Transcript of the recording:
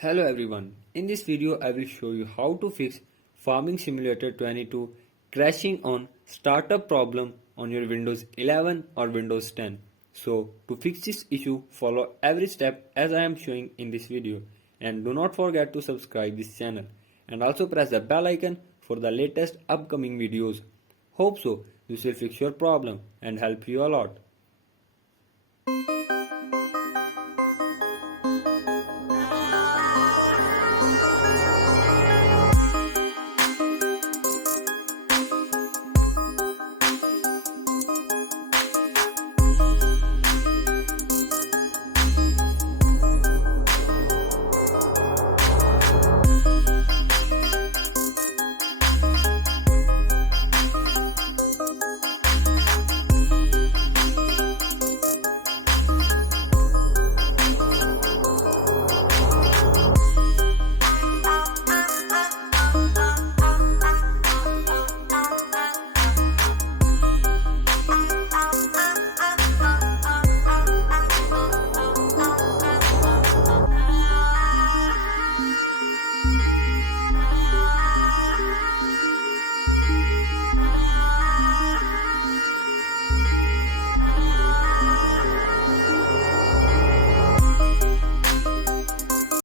Hello everyone, in this video I will show you how to fix Farming Simulator 22 crashing on startup problem on your Windows 11 or Windows 10. So to fix this issue, follow every step as I am showing in this video, and do not forget to subscribe this channel and also press the bell icon for the latest upcoming videos. Hope so this will fix your problem and help you a lot.